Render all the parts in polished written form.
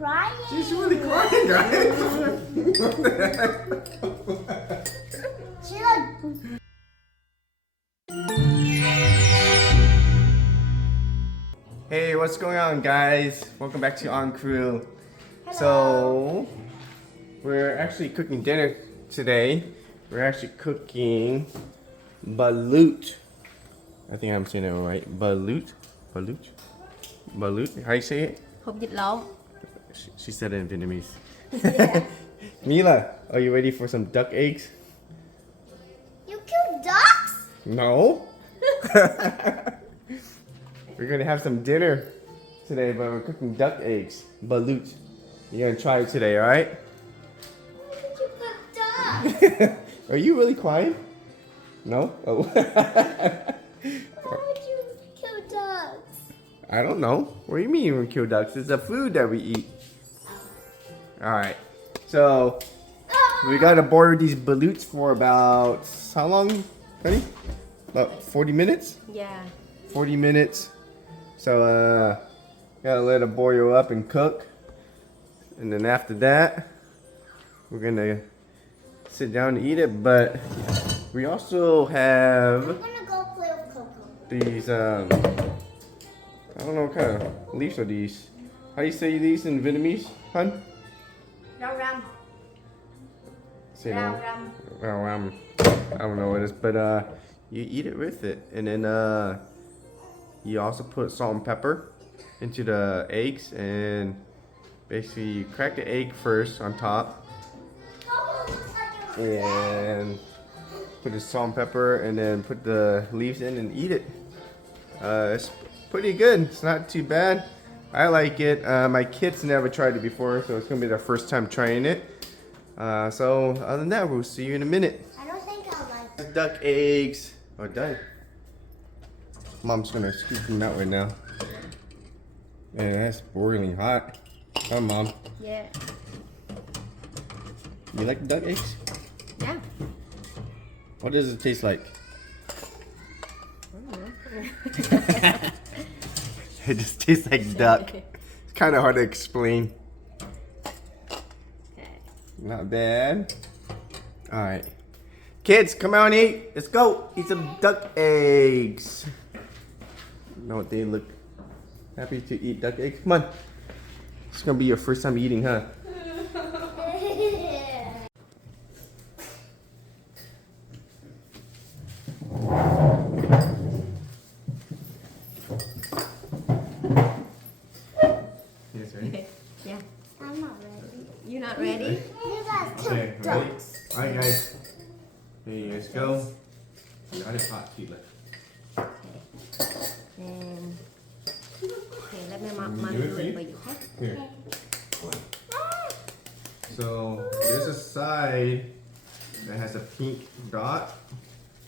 crying. She's really crying, guys. What the heck? She like. Hey, what's going on, guys? Welcome back to onkrew. So, we're actually cooking dinner today. We're actually cooking balut. I think I'm saying it right. Balut. How do you say it? Hộp vịt lộn. She said it in Vietnamese. Yeah. Mila, are you ready for some duck eggs? You killed ducks? No. We're gonna have some dinner today, but we're cooking duck eggs. Balut. You're gonna try it today, alright? Why did you cook ducks? Are you really crying? No? Oh. Why would you kill ducks? I don't know. What do you mean we kill ducks? It's a food that we eat. Alright. So, we gotta boil these baluts for about, how long, honey? About 40 minutes? Yeah. 40 minutes. So, gotta let it boil up and cook. And then after that, we're gonna sit down and eat it. But we also have I'm gonna go play with Coco. these, I don't know what kind of leaves are these. How do you say these in Vietnamese, hun? Rau răm. Say Rau no. răm. Well, I don't know what it is, but you eat it with it. And then you also put salt and pepper into the eggs, and basically you crack the egg first on top Coco looks like a and put the salt and pepper, and then put the leaves in and eat it. It's pretty good. It's not too bad. I like it. My kids never tried it before, so it's gonna be their first time trying it. So other than that, we'll see you in a minute. I don't think I'll like it. Duck eggs are done. Mom's gonna scoop them out right now. Man, that's boiling hot. Come, Mom. Yeah. You like duck eggs? Yeah. What does it taste like? It just tastes like duck. It's kind of hard to explain. Okay. Not bad. All right, kids, come out and eat. Let's go eat some duck eggs. You know what they look happy to eat duck eggs? Come on. It's gonna be your first time eating, huh? Yes, ready? Yeah. I'm not ready. You not ready? You guys killed Okay, ready? ducks. All right, guys. Here you guys go. Got it hot, Keela. And okay, let me mark You my do it for food you? for you. Okay? Here. So there's a side that has a pink dot.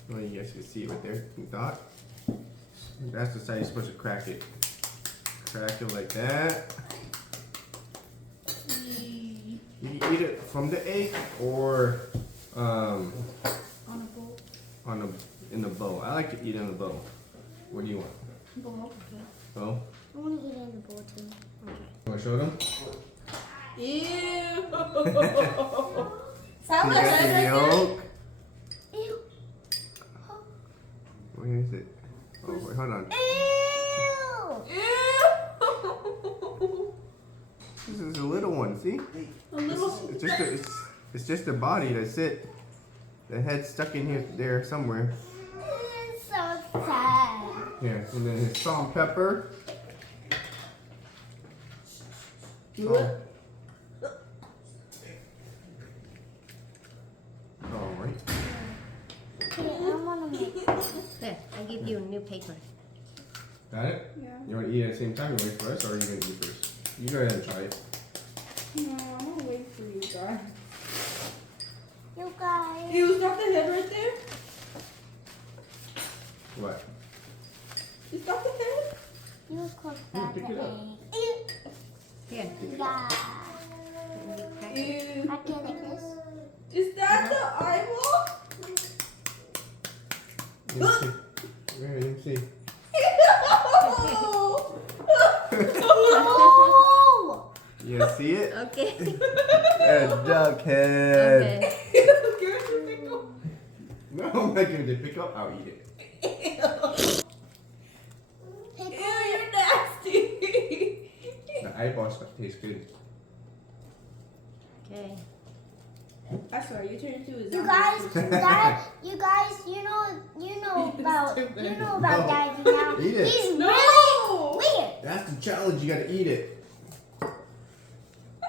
Well, you guys can see it right there, pink dot. That's the side you're supposed to crack it. Crack it like that. You can eat it from the egg or On a bowl. in the bowl. I like to eat in the bowl. What do you want? Bowl. Bowl? I want to eat it in the bowl too. Want to show them? Ew. You got the yolk. Ew. Where is it? Oh, wait, hold on. Ew. This is a little one, see? It's just the body, that's it. The head's stuck in here, there somewhere. It's so sad. Yeah, and then his salt and pepper. Oh. All right. Okay, I want to make. There, I give you a new paper. Got it? Yeah. You want to eat at the same time? You wait for us, or are you going to eat first? You go ahead and try it. No, I'm gonna wait for you guys. You guys. You got the head right there? What? You got the head? You cook that pick it up. egg. Here. Yeah. Ew. I get it. This. Is that the eyeball? Let me see. Where, let me see. Ew. Oh! You gonna see it? Okay. A duck head. Okay. Give it to Pickle. No, I'm not giving it to Pickle. I'll eat it. Ew, you're nasty. The eyeball stuff tastes good. Okay. I swear, you turned into a zombie. You guys, you know about Daddy now. Eat it. He's No! really weird. That's the challenge. You gotta eat it.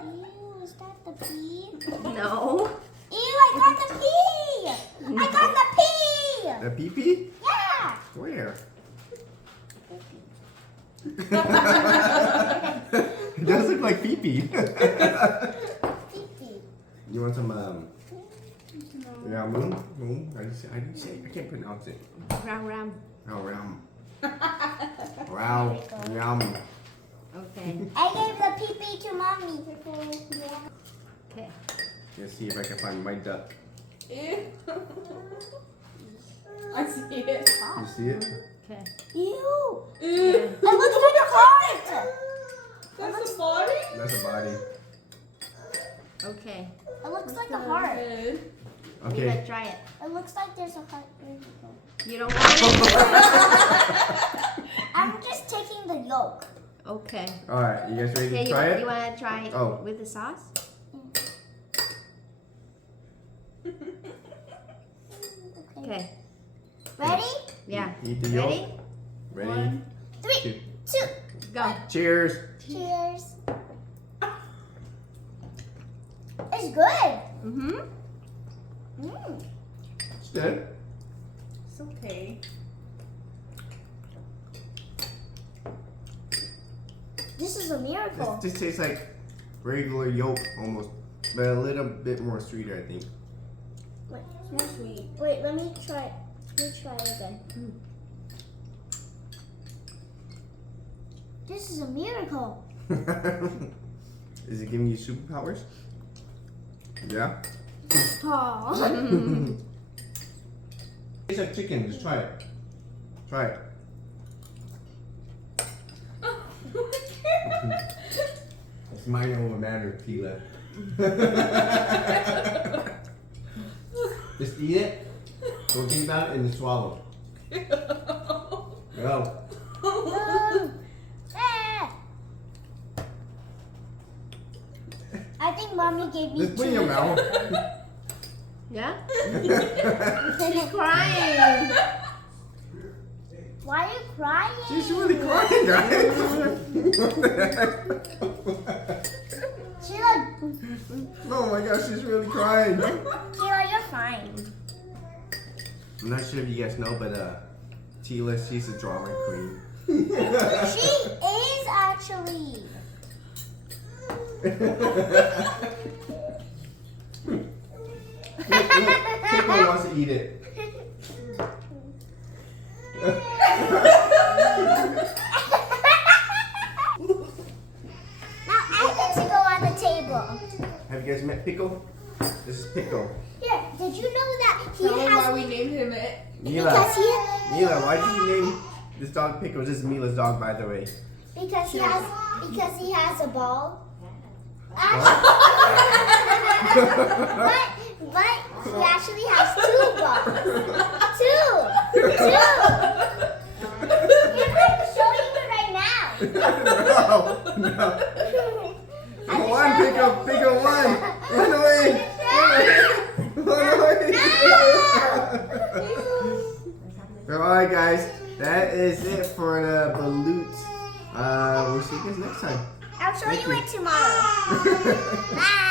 Ew, is that the pea? No. Ew, I got the pea. I got the pea. The pee-pee? Yeah. Where? It does look like pee-pee. Pee-pee. You want some ramen? No, I didn't say. I can't pronounce it. Ram. Oh, ram. Wow, yum. Okay. I gave the pee-pee to mommy. Okay. Let's see if I can find my duck. Ew. I see it. You see it? Okay. Ew. Ew. It looks like a heart. That's a body? That's a body. Okay. It looks like a heart. Head. Okay. Let's try it. It looks like there's a heart. Where did it go? You don't want it? I'm just taking the yolk. Okay. Alright, you guys ready Okay, to try it? you want to try it Oh. with the sauce? Okay. Ready? Yeah. Eat the yolk. Ready? Ready? 1, 3, 2. Go. Cheers. Cheers. It's good. Mm-hmm. Mm. It's good. It's okay. This is a miracle. This tastes like regular yolk almost, but a little bit more sweeter, I think. It's more sweet. Wait, let me try it. Let me try it again. This is a miracle. Is it giving you superpowers? Yeah? Aw. Tastes like chicken. Just try it. Try it. It's mind over matter, Tila. Just eat it. Don't think about it and just swallow. Go. I think mommy gave me Just put it in your mouth. Yeah? She's crying. Why are you crying? She's really crying, guys. What the heck? Sheila, Oh my gosh, she's really crying. Sheila, you're fine. I'm not sure if you guys know, but Tila, she's a drama queen. She is actually. Pickle wants to eat it. Now I get to go on the table. Have you guys met Pickle? This is Pickle. Here, did you know that he Tell him why has? we named him it. Mila, Because Mila, why did you name this dog Pickle? This is Mila's dog, by the way. because he has a ball. but he actually has 2 balls. 2. Here, I'm showing you right now. No. Come on, Pickle, Pickle, run away. Run away. Alright guys, that is it for the Balut. We'll see you guys next time. I'll show Thank you you. it tomorrow. Bye.